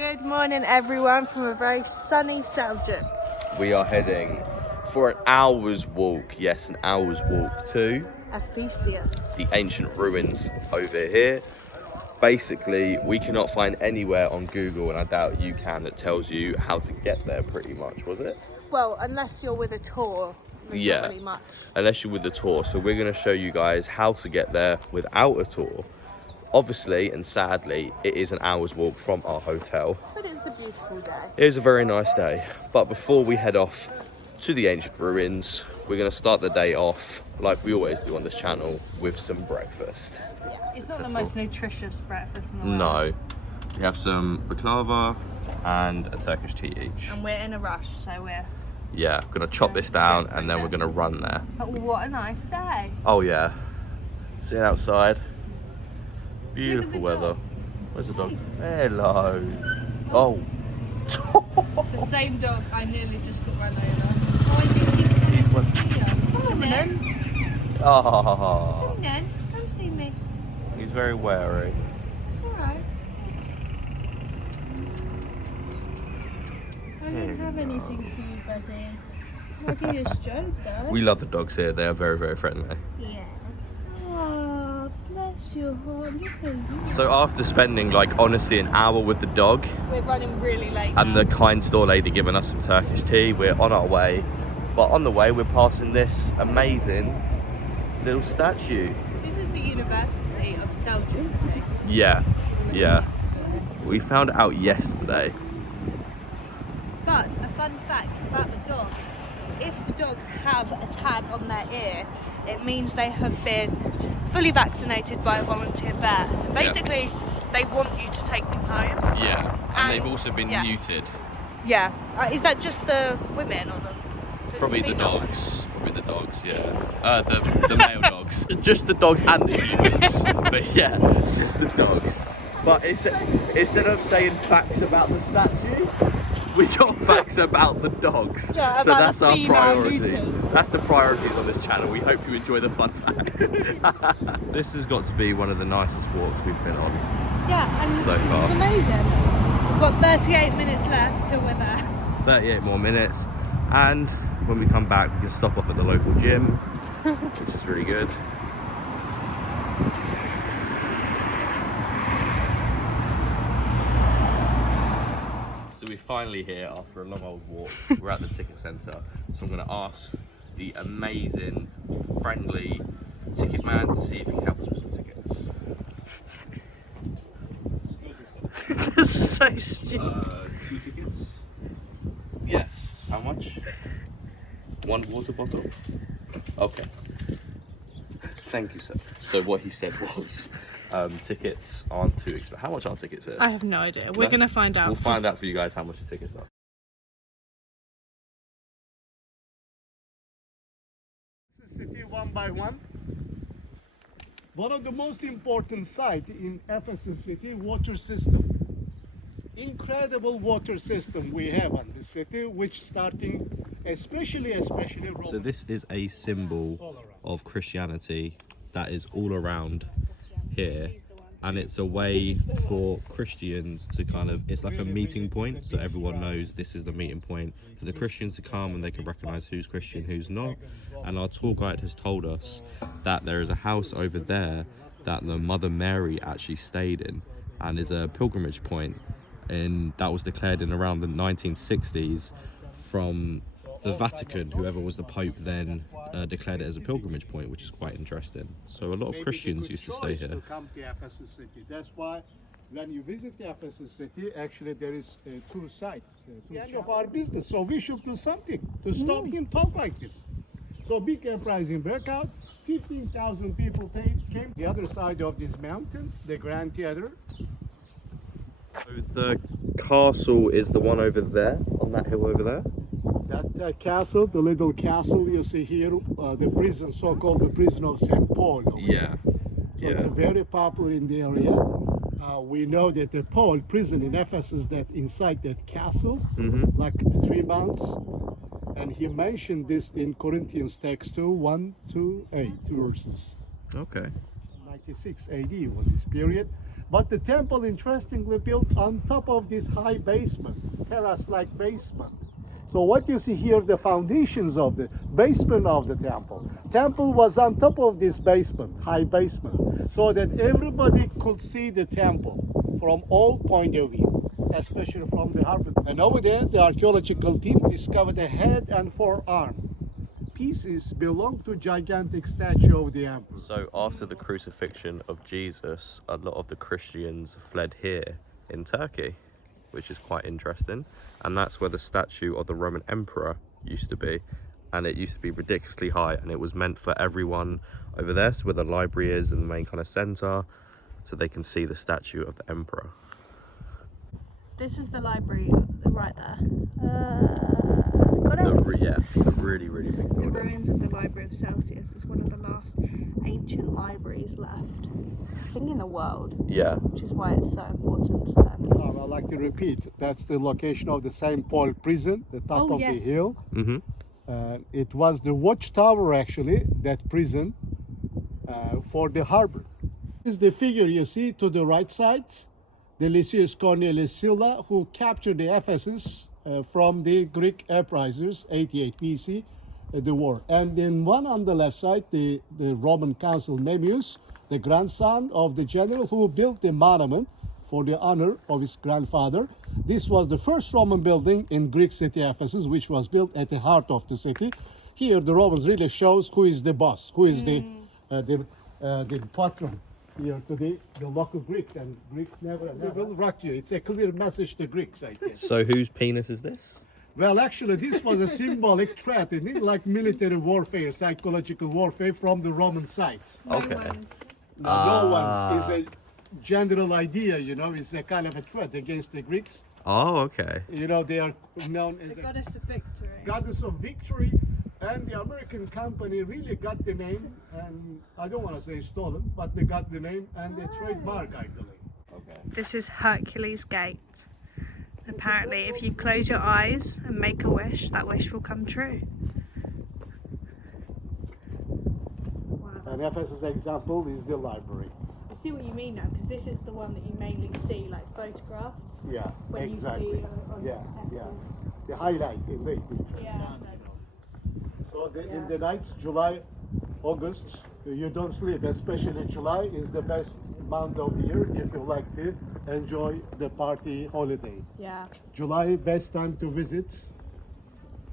Good morning everyone from a very sunny Seljuk. We are heading for an hour's walk, yes, an hour's walk to Ephesus. the ancient ruins over here. Basically, we cannot find anywhere on Google, and I doubt you can, that tells you how to get there pretty much, was it? Well, unless you're with a tour, there's not really much. Unless you're with the tour. So we're going to show you guys how to get there without a tour. Obviously and sadly, it is an hour's walk from our hotel. But it's a beautiful day. It is a very nice day. But before we head off to the ancient ruins, we're going to start the day off, like we always do on this channel, with some breakfast. Yeah, it's not the most nutritious breakfast in the world. No. We have some baklava and a Turkish tea each. And we're in a rush, so we're... Yeah, we're going to chop this down and then we're going to run there. But what a nice day. Oh yeah. Sitting outside. Beautiful weather. dog. Where's the dog? Hello. Oh. The same dog I nearly just got run over. Oh, I think he's coming to see us. Come on then. Oh. Come then. Come see me. He's very wary. It's alright. I don't have anything for you, buddy. I'll give you a stroke though. We love the dogs here. They are very, very friendly. Yeah. Oh, bless your heart. Look at you. So after spending like honestly an hour with the dog We're running really late and now. the kind store lady giving us some Turkish tea, we're on our way. But on the way, we're passing this amazing little statue. This is the University of Seljuk. Yeah, yeah. We found out yesterday. But a fun fact about the dogs, if the dogs have a tag on their ear, it means they have been fully vaccinated by a volunteer vet. Basically, they want you to take them home. Yeah, And they've also been neutered. Yeah. Is that just the women or the Probably the female dogs. Probably the dogs, yeah. The male dogs. Just the dogs and the humans. But yeah, it's just the dogs. But instead of saying facts about the statue, we got facts about the dogs. Yeah, so about that's the our female priorities. neutered. That's the priorities on this channel. We hope you enjoy the fun facts. This has got to be one of the nicest walks we've been on. Yeah, and So this far. is amazing. We've got 38 minutes left till we're there. 38 more minutes, and when we come back we can stop off at the local gym, which is really good. So we're finally here after a long old walk. We're at the ticket centre, so I'm going to ask the amazing, friendly ticket man to see if he can help us with some tickets. That's so stupid. 2 tickets? Yes. How much? 1 water bottle? Okay. Thank you, sir. So what he said was, tickets aren't too expensive. How much are tickets here? I have no idea. We're going to find out. We'll find out for you guys how much the tickets are. City one by one. One of the most important sites in Ephesus city, water system. Incredible water system we have on the city, which starting especially Roman. So this is a symbol of Christianity that is all around here, and it's a way for Christians to kind of, it's like a meeting point, so everyone knows this is the meeting point for the Christians to come and they can recognize who's Christian, who's not. And our tour guide has told us that there is a house over there that the Mother Mary actually stayed in, and is a pilgrimage point, and that was declared in around the 1960s from the Vatican. Whoever was the Pope then declared it as a pilgrimage point, which is quite interesting. So a lot of Christians used to stay here. To come to Ephesus city. That's why when you visit the Ephesus city, actually there is 2 sites. The end of our business. So we should do something to stop him talk like this. So big uprising broke out. 15,000 people came the other side of this mountain, the Grand Theater. So the castle is the one over there, on that hill over there? That castle, the little castle you see here, the prison, so-called the prison of St. Paul. Yeah. So it's very popular in the area. We know that the Paul prison in Ephesus, that inside that castle, like 3 months, and he mentioned this in Corinthians text 2, 1 to 8 verses. Okay. 96 AD was this period. But the temple, interestingly, built on top of this high basement, terrace-like basement. So what you see here, the foundations of the basement of the temple. Temple was on top of this basement, high basement, so that everybody could see the temple from all point of view, especially from the harbor. And over there, the archaeological team discovered a head and forearm. Pieces belong to gigantic statue of the emperor. So after the crucifixion of Jesus, a lot of the Christians fled here in Turkey, which is quite interesting. And that's where the statue of the Roman emperor used to be. And it used to be ridiculously high, and it was meant for everyone over there, so where the library is and the main kind of center, so they can see the statue of the emperor. This is the library right there. Got it? Yeah, the really, really big The building. ruins of the Library of Celsius is one of the last ancient libraries left, I think, in the world, Yeah. which is why it's so important to Turkey. I'd like to repeat, that's the location of the St. Paul prison, the top Oh, of the yes. hill. Mm-hmm. It was the watchtower, actually, that prison for the harbor. This is the figure you see to the right side, the Lysius Cornelius Sylla, who captured the Ephesus from the Greek uprisers, 88 BC, the war. And then one on the left side, the Roman consul Memmius, the grandson of the general who built the monument for the honor of his grandfather. This was the first Roman building in Greek city Ephesus, which was built at the heart of the city. Here, the Romans really shows who is the boss, who is the patron here today, the local Greeks, and Greeks never will rock you. It's a clear message to Greeks, I think. So whose penis is this? Well, actually, this was a symbolic threat, isn't it? Like military warfare, psychological warfare from the Roman sides. Okay. No one's is a general idea, you know, it's a kind of a threat against the Greeks. Oh, okay. You know, they are known as The a goddess of victory. goddess of victory, and the American company really got the name, and I don't want to say stolen, but they got the name and the trademark, I believe. Okay. This is Hercules Gate. Apparently, if you close your eyes and make a wish, that wish will come true. An Ephesus example is the library. I see what you mean now, because this is the one that you mainly see, like photographed, Yeah, when exactly. you see on Yeah, yeah. The highlight in the picture. Yeah. So in the nights, July, August, you don't sleep, especially July is the best month of the year if you like to enjoy the party holiday. Yeah. July, best time to visit,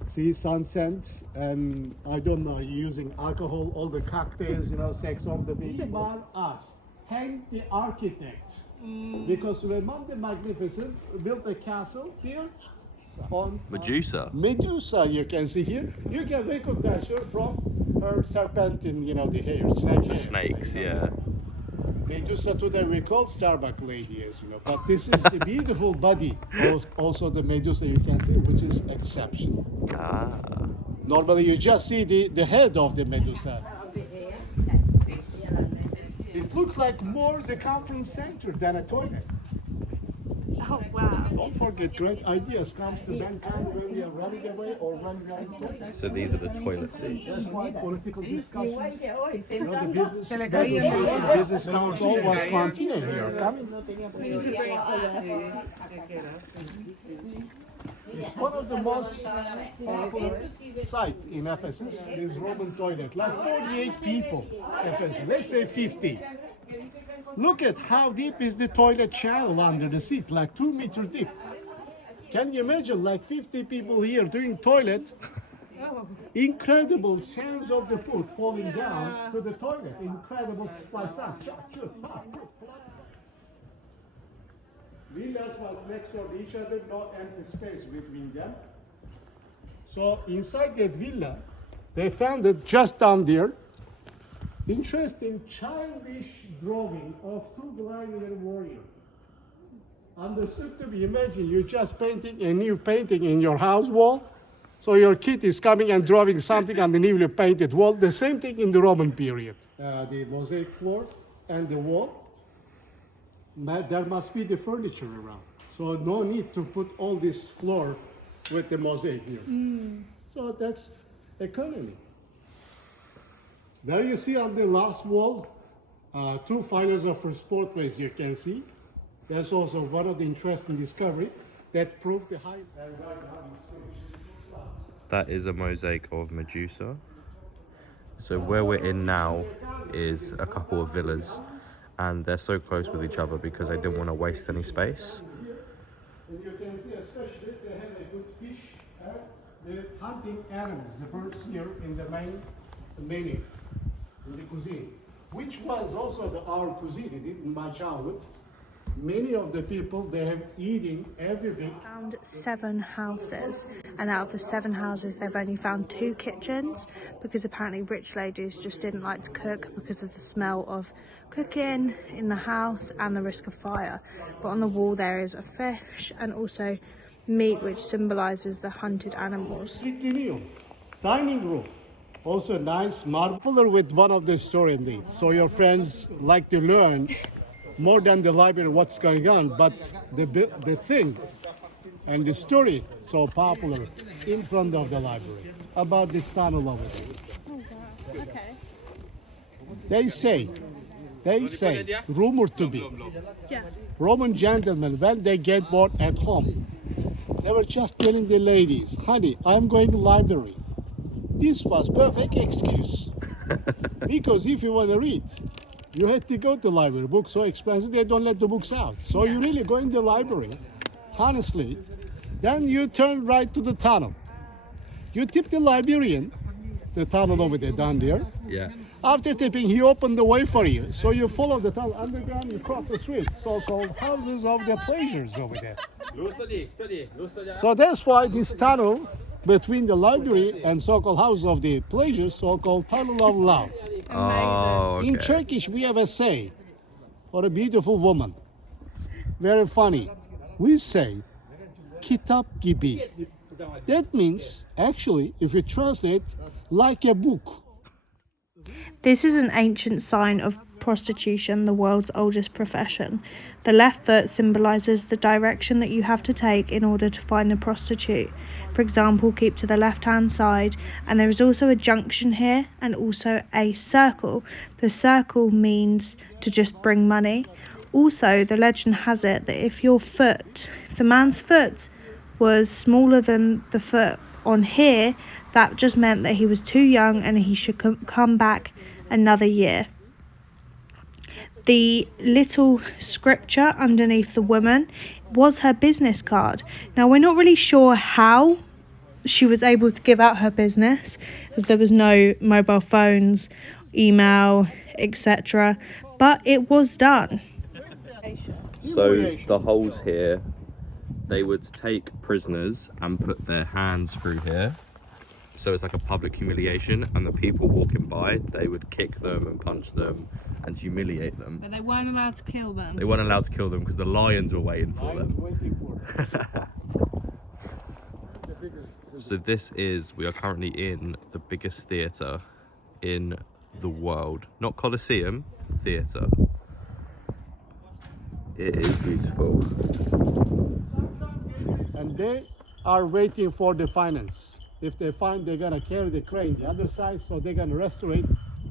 see sunset, and I don't know, using alcohol, all the cocktails, you know, sex on the beach. About us, hang the architect, because Raymond the Magnificent built a castle here on Medusa. Medusa, you can see here. You can recognize her from her serpentine, you know, the hair, snake hair. Snakes, yeah. Medusa today we call Starbuck lady, as you know. But this is the beautiful body, also the Medusa you can see, which is exceptional. Ah. Normally you just see the head of the Medusa. It looks like more the conference center than a toilet. Oh, wow. Don't forget, great ideas comes to mankind when we are running away or when we are in toilet. So these are the toilet seats. That's why political discussions, you know, the business negotiations, business council was continued here. It's one of the most popular sites in Ephesus is Roman toilet, like 48 people. Ephesus, let's say 50. Look at how deep is the toilet channel under the seat, like 2 meters deep. Can you imagine, like 50 people here doing toilet? Incredible sounds of the poop falling down to the toilet. Incredible supply sound. Villas was next door to each other, no empty space between them. So inside that villa, they found it just down there. Interesting childish drawing of two gladiator warriors. Understood to be, imagine you're just painting a new painting in your house wall. So your kid is coming and drawing something on the newly painted wall. The same thing in the Roman period. The mosaic floor and the wall. There must be the furniture around. So no need to put all this floor with the mosaic here. So that's economy. There you see on the last wall, two philosophers' portraits you can see. That's also one of the interesting discovery that proved the high. That is a mosaic of Medusa. So where we're in now is a couple of villas, and they're so close with each other because they didn't want to waste any space. And you can see especially they have a good fish and the hunting animals, the birds here in the main menu, in the cuisine, which was also our cuisine in my childhood. Many of the people, they have eating every week. Found 7 houses, and out of the 7 houses they've only found 2 kitchens because apparently rich ladies just didn't like to cook because of the smell of cooking in the house and the risk of fire. But on the wall there is a fish and also meat, which symbolises the hunted animals. Dining room, also nice marble with one of the story indeed. So your friends like to learn more than the library what's going on, but the thing and the story so popular in front of the library about this tunnel over there. Oh wow, okay. They say, rumored to be, Yeah. Roman gentlemen, when they get bored at home, they were just telling the ladies, honey, I'm going to library. This was perfect excuse. Because if you want to read, you had to go to library. Books so expensive, they don't let the books out. So you really go in the library, honestly, then you turn right to the tunnel. You tip the librarian, the tunnel over there, down there. Yeah. After tipping, he opened the way for you. So you follow the tunnel underground, you cross the street, so-called houses of the pleasures over there. So that's why this tunnel between the library and so-called house of the pleasures, so-called tunnel of love. Oh, okay. In Turkish, we have a say for a beautiful woman. Very funny. We say, kitap gibi. That means, actually, if you translate, like a book. This is an ancient sign of prostitution, the world's oldest profession. The left foot symbolises the direction that you have to take in order to find the prostitute. For example, keep to the left-hand side, and there is also a junction here and also a circle. The circle means to just bring money. Also, the legend has it that if the man's foot was smaller than the foot on here, that just meant that he was too young and he should come back another year. The little scripture underneath the woman was her business card. Now, we're not really sure how she was able to give out her business, as there was no mobile phones, email, etc. But it was done. So the holes here, they would take prisoners and put their hands through here. So it's like a public humiliation, and the people walking by, they would kick them and punch them and humiliate them. But they weren't allowed to kill them. They weren't allowed to kill them because the lions were waiting for them. So we are currently in the biggest theatre in the world. Not Colosseum, theatre. It is beautiful. And they are waiting for the finance. If they find they're gonna carry the crane the other side, so they're gonna restore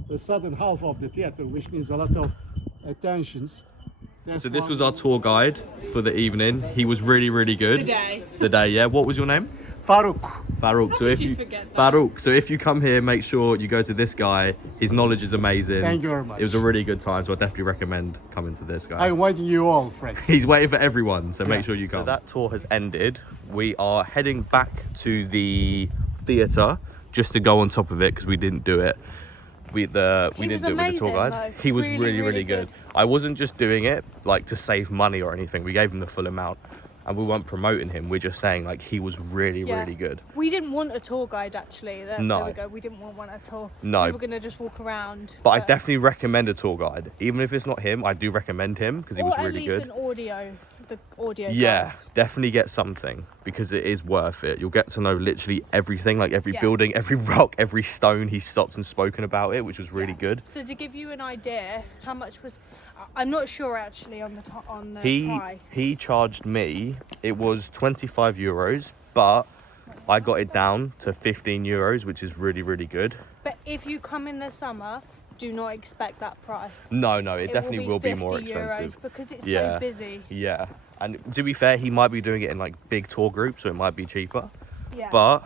the southern half of the theater, which needs a lot of attentions. So this was our tour guide for the evening. He was really, really good. The day, yeah. What was your name? Farouk. Farouk. So if you come here, make sure you go to this guy. His knowledge is amazing. Thank you very much. It was a really good time, so I definitely recommend coming to this guy. I'm inviting you all, friends. He's waiting for everyone, so make sure you come. So that tour has ended. We are heading back to the theatre just to go on top of it because we didn't do it. We didn't do it with the tour guide. Though. He was really good. I wasn't just doing it like to save money or anything. We gave him the full amount. And we weren't promoting him, we're just saying like he was really good. We didn't want a tour guide actually. No. There we go. We didn't want one at all. No. We were gonna just walk around. But I definitely recommend a tour guide. Even if it's not him, I do recommend him because he was really good. Or at least the audio Yeah, guides. definitely get something because it is worth it. You'll get to know literally everything, like every building, every rock, every stone. He stopped and spoken about it, which was really good. So to give you an idea, how much was? I'm not sure actually on the price. He charged me. It was 25 euros, but I got it down to 15 euros, which is really good. But if you come in the summer, do not expect that price. No, it definitely will be more 50 expensive. euros because it's Yeah. so busy. Yeah, and to be fair, he might be doing it in like big tour groups, so it might be cheaper. Yeah. But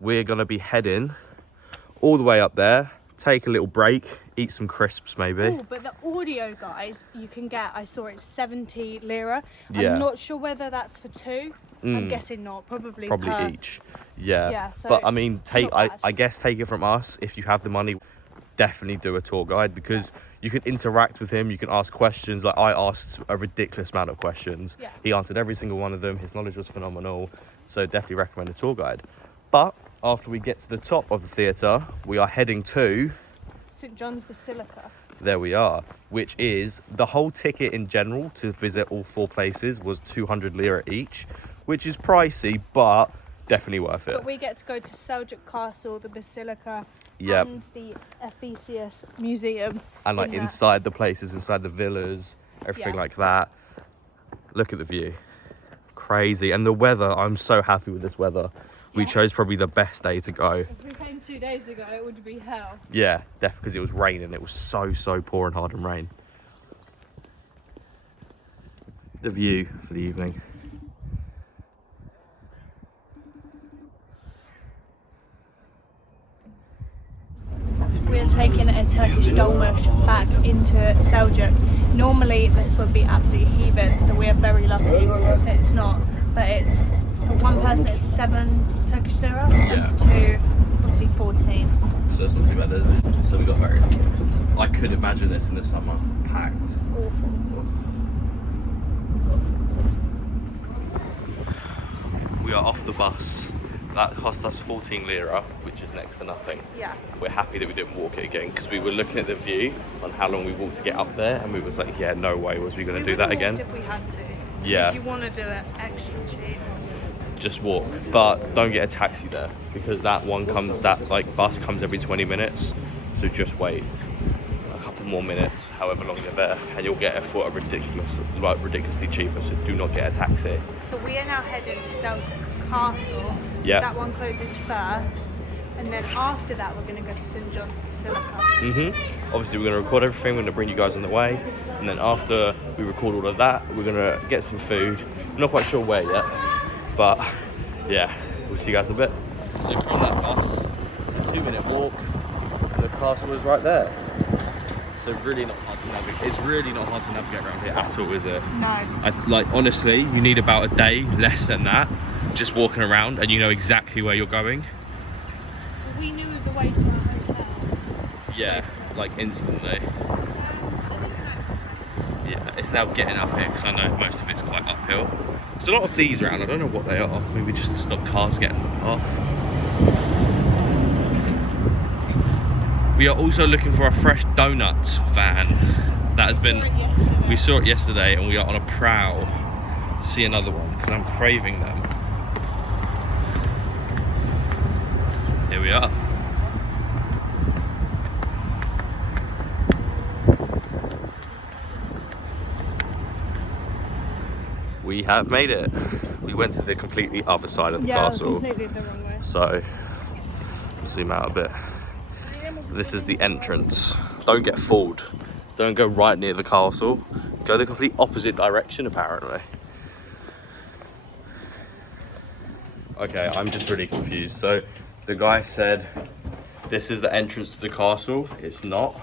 we're gonna be heading all the way up there, take a little break, eat some crisps maybe. Oh, but the audio guide you can get, I saw it's 70 lira. Yeah. I'm not sure whether that's for two. I'm guessing not. Probably per. each. Yeah. Yeah, so but I mean, not bad. I guess take it from us. If you have the money, definitely do a tour guide because you can interact with him. You can ask questions. Like I asked a ridiculous amount of questions. Yeah. He answered every single one of them. His knowledge was phenomenal. So definitely recommend a tour guide. But after we get to the top of the theatre, we are heading to St John's Basilica. there we are, which is the whole ticket in general to visit all 4 places was 200 lira each, which is pricey, but definitely worth it. But we get to go to Seljuk Castle, the Basilica, Yep. and the Ephesus Museum. And like in that. inside the places, inside the villas, everything Yeah. like that. Look at the view. Crazy. And the weather, I'm so happy with this weather. We Yeah. chose probably the best day to go. If we came 2 days ago, it would be hell. Yeah, definitely, because it was raining. It was so pouring hard and rain. The view for the evening. We're taking a Turkish dolmuş back into Seljuk. Normally this would be absolutely heaving, so we are very lucky it's not. But it's, for one person it's 7 Turkish lira, Yeah. and for 2, obviously 14. So it's not too bad, is it? So we got very lucky. I could imagine this in the summer, packed. Awful. We are off the bus. That cost us 14 lira, which is next to nothing. Yeah. We're happy that we didn't walk it again because we were looking at the view on how long we walked to get up there, and we was like, yeah, no way was we going to do that again. If we had to. Yeah. If you want to do it extra cheap. Just walk, but don't get a taxi there because that bus comes every 20 minutes. So just wait a couple more minutes, however long you're there, and you'll get it for a ridiculously cheaper. So do not get a taxi. So we are now heading to Seljuk Castle. Yeah. That one closes first, and then after that we're going to go to St John's Basilica. Obviously we're going to record everything, we're going to bring you guys on the way, and then after we record all of that, we're going to get some food. I'm not quite sure where yet, but yeah, we'll see you guys in a bit. So from that bus, it's a 2-minute walk, and the castle is right there. So really not hard to navigate. It's really not hard to navigate around here at all, is it? No. Honestly, you need about a day, less than that, just walking around, and you know exactly where you're going. We knew the way to our hotel. Yeah, like instantly. Yeah, it's now getting up here because I know most of it's quite uphill. There's a lot of these around, I don't know what they are. Maybe just to stop cars getting off. We are also looking for a fresh donut van. That has been, we saw it yesterday and we are on a prowl to see another one because I'm craving them. Here we are. We have made it. We went to the completely other side of the castle. Completely the wrong way. So, zoom out a bit. This is the entrance. Don't get fooled. Don't go right near the castle. Go the complete opposite direction, apparently. Okay, I'm just really confused. So, the guy said this is the entrance to the castle. It's not.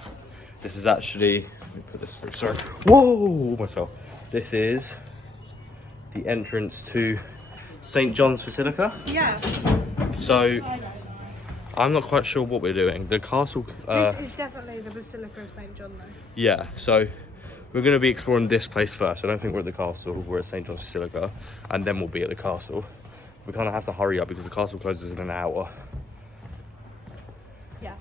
This is actually, let me put this through, sorry. Whoa, almost fell. This is the entrance to St. John's Basilica. Yeah. So, I'm not quite sure what we're doing. The castle... This is definitely the Basilica of St John though. Yeah, so we're going to be exploring this place first. I don't think we're at the castle. We're at St. John's Basilica, and then we'll be at the castle. We kind of have to hurry up because the castle closes in an hour. Yeah.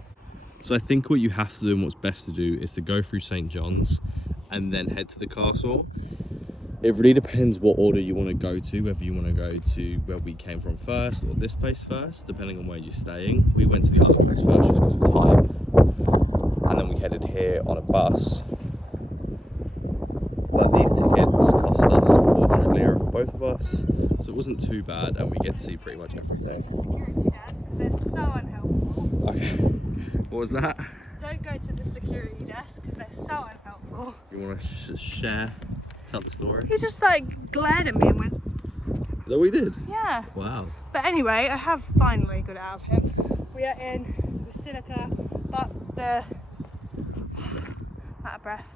So I think what you have to do and what's best to do is to go through St. John's and then head to the castle. It really depends what order you want to go to, whether you want to go to where we came from first or this place first, depending on where you're staying. We went to the other place first just because of time, and then we headed here on a bus. But these tickets cost us 400 lira for both of us, so it wasn't too bad, and we get to see pretty much everything. Security desk, they're so unhelpful. Okay, what was that? don't go to the security desk because they're so unhelpful. You want to share, tell the story? He just like glared at me and went, Is that what he did? yeah. Wow. But anyway, I have finally got out of him. We are in Basilica, but the out of breath.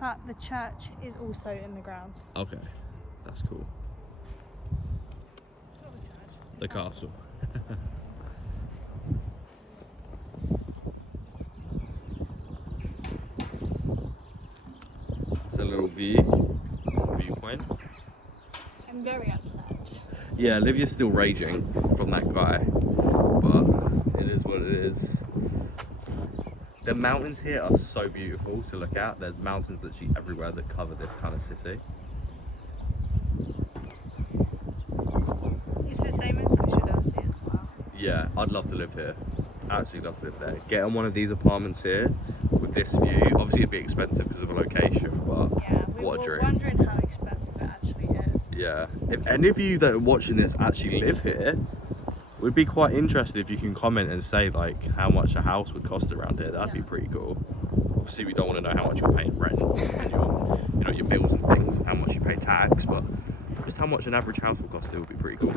But the church is also in the grounds. Okay, that's cool. Not the church. The castle. It's a little viewpoint. I'm very upset. Yeah, Olivia's still raging from that guy, but it is what it is. The mountains here are so beautiful to look at. There's mountains literally everywhere that cover this kind of city. It's the same in Kushadasi as well. Yeah, I'd love to live here. Absolutely love to live there. Get on one of these apartments here with this view. Obviously it'd be expensive because of the location, but Yeah, we what a were dream. wondering how expensive it actually is. Yeah, if any of you that are watching this actually live here, it would be quite interested if you can comment and say like how much a house would cost around here. That'd be pretty cool. Obviously we don't want to know how much you're paying rent and your bills and things, and how much you pay tax, but just how much an average house would cost here would be pretty cool.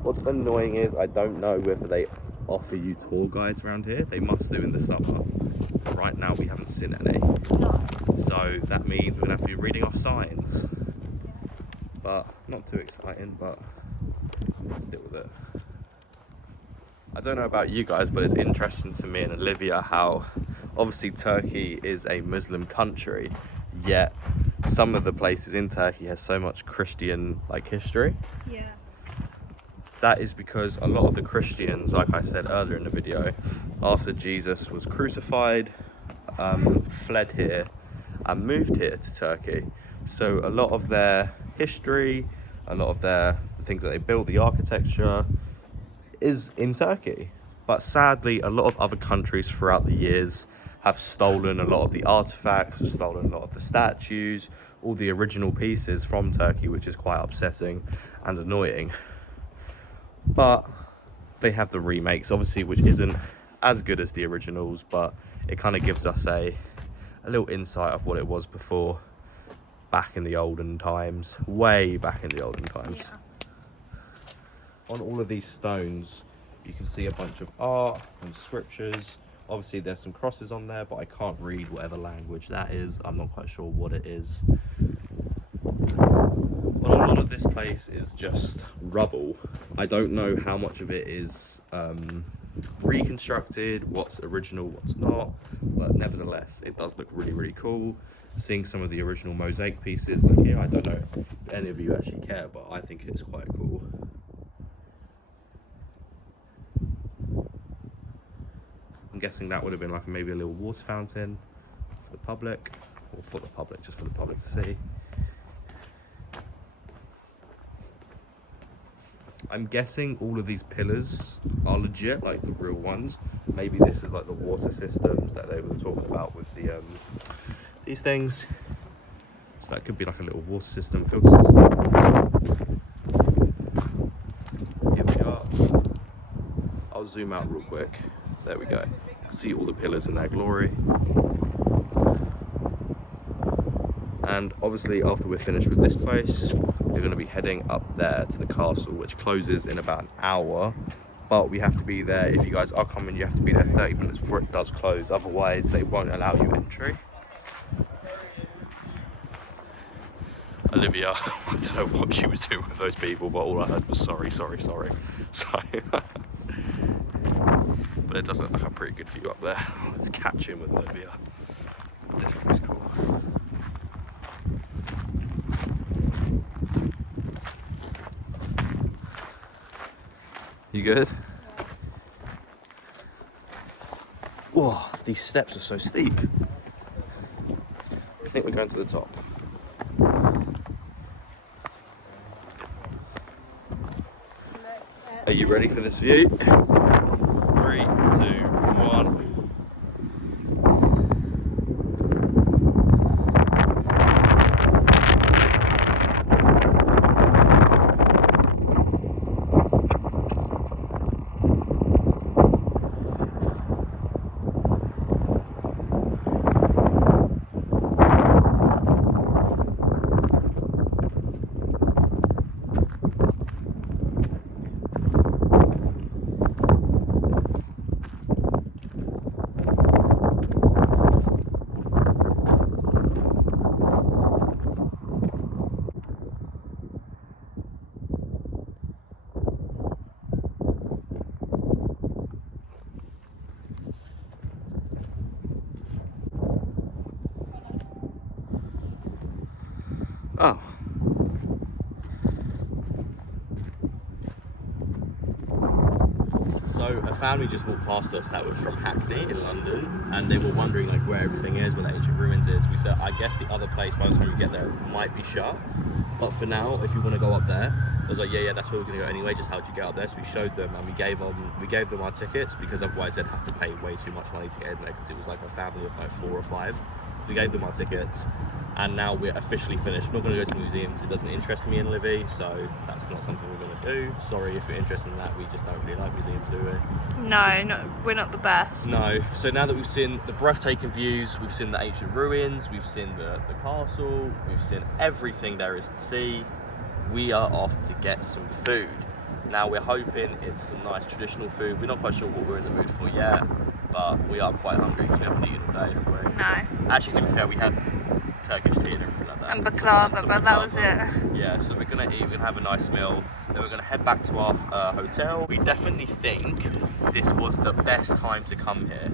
What's annoying is I don't know whether they offer you tour guides around here. They must do in the summer. Right now we haven't seen any. So that means we're gonna have to be reading off signs. But not too exciting, but let's deal with it. I don't know about you guys, but it's interesting to me and Olivia how obviously Turkey is a Muslim country, yet some of the places in Turkey has so much Christian like history. Yeah. That is because a lot of the Christians, like I said earlier in the video, after Jesus was crucified, fled here and moved here to Turkey. So a lot of their history, a lot of the things that they built, the architecture, is in Turkey. But sadly, a lot of other countries throughout the years have stolen a lot of the artifacts, have stolen a lot of the statues, all the original pieces from Turkey, which is quite upsetting and annoying. But they have the remakes, obviously, which isn't as good as the originals, but it kind of gives us a little insight of what it was before, back in the olden times, way back in the olden times. Yeah. On all of these stones, you can see a bunch of art and scriptures. Obviously, there's some crosses on there, but I can't read whatever language that is. I'm not quite sure what it is. Well, a lot of this place is just rubble. I don't know how much of it is reconstructed, what's original, what's not, but nevertheless, it does look really, really cool. Seeing some of the original mosaic pieces like here, I don't know if any of you actually care, but I think it's quite cool. I'm guessing that would have been like maybe a little water fountain for the public, or for the public, just for the public to see. I'm guessing all of these pillars are legit, like the real ones. Maybe this is like the water systems that they were talking about with the these things. So that could be like a little water system, filter system. Here we are. I'll zoom out real quick. There we go. See all the pillars in their glory. And obviously after we're finished with this place, we're going to be heading up there to the castle, which closes in about an hour. But we have to be there, if you guys are coming, you have to be there 30 minutes before it does close. Otherwise, they won't allow you entry. Olivia, I don't know what she was doing with those people, but all I heard was sorry, sorry, sorry. So, but it does look like a pretty good view up there. Let's catch him with Olivia. This looks cool. You good? Whoa, these steps are so steep. I think we're going to the top. Are you ready for this view? 3, 2, 1. So a family just walked past us that was from Hackney in London, and they were wondering like where everything is, where the ancient ruins is. We said, I guess the other place by the time you get there might be shut, but for now, if you want to go up there, I was like, yeah, that's where we're gonna go anyway. Just how'd you get up there? So we showed them, and we gave them our tickets, because otherwise they'd have to pay way too much money to get in there, because it was like a family of like 4 or 5. We gave them our tickets, and now we're officially finished. We're not going to go to museums. It doesn't interest me and Livy, so that's not something we're going to do. Sorry if you're interested in that. We just don't really like museums, do we? No, we're not the best. No. So now that we've seen the breathtaking views, we've seen the ancient ruins, we've seen the castle, we've seen everything there is to see, we are off to get some food. Now we're hoping it's some nice traditional food. We're not quite sure what we're in the mood for yet, but we are quite hungry because we haven't eaten all day, have we? No. Actually, to be fair, we had Turkish tea and everything like that. And baklava, but that was it. Yeah, so we're gonna eat, we're gonna have a nice meal, then we're gonna head back to our hotel. We definitely think this was the best time to come here.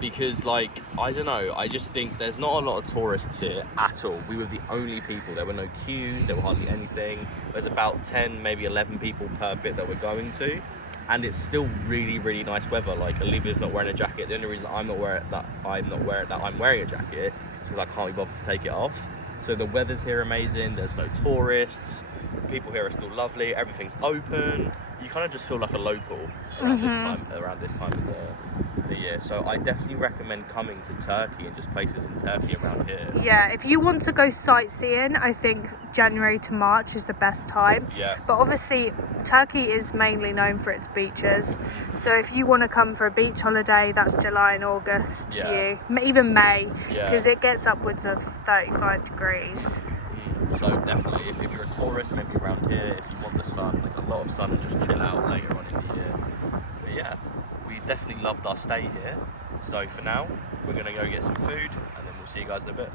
Because like, I don't know, I just think there's not a lot of tourists here at all. We were the only people, there were no queues, there were hardly anything. There's about 10, maybe 11 people per bit that we're going to. And it's still really, really nice weather. Like, Olivia's not wearing a jacket. The only reason I'm wearing a jacket is because I can't be bothered to take it off. So the weather's here amazing. There's no tourists. People here are still lovely. Everything's open. You kind of just feel like a local around this time of the year. So I definitely recommend coming to Turkey and just places in Turkey around here. Yeah, if you want to go sightseeing, I think January to March is the best time. Yeah. But obviously, Turkey is mainly known for its beaches. So if you want to come for a beach holiday, that's July and August for you. Even May, because it gets upwards of 35 degrees. So definitely, if you're a tourist, maybe around here, if you want the sun, like a lot of sun, just chill out later on in the year. But yeah, we definitely loved our stay here. So for now, we're gonna go get some food, and then we'll see you guys in a bit.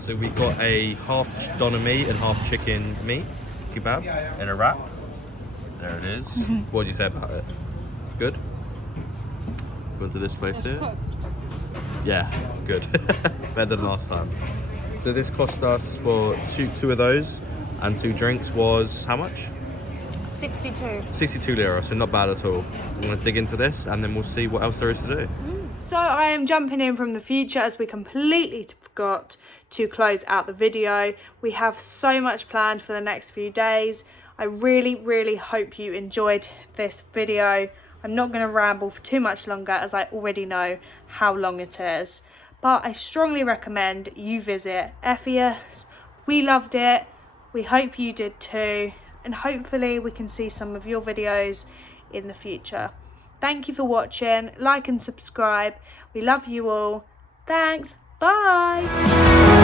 So we got a half doner meat and half chicken meat kebab in a wrap. There it is. What do you say about it? Good? Gone to this place here? Yeah, good. Better than last time. So this cost us for two of those and 2 drinks was how much? 62. 62 lira, so not bad at all. I'm gonna dig into this and then we'll see what else there is to do. So I am jumping in from the future as we completely forgot to close out the video. We have so much planned for the next few days. I really, really hope you enjoyed this video. I'm not going to ramble for too much longer as I already know how long it is. But I strongly recommend you visit Ephesus. We loved it. We hope you did too. And hopefully we can see some of your videos in the future. Thank you for watching. Like and subscribe. We love you all. Thanks. Bye.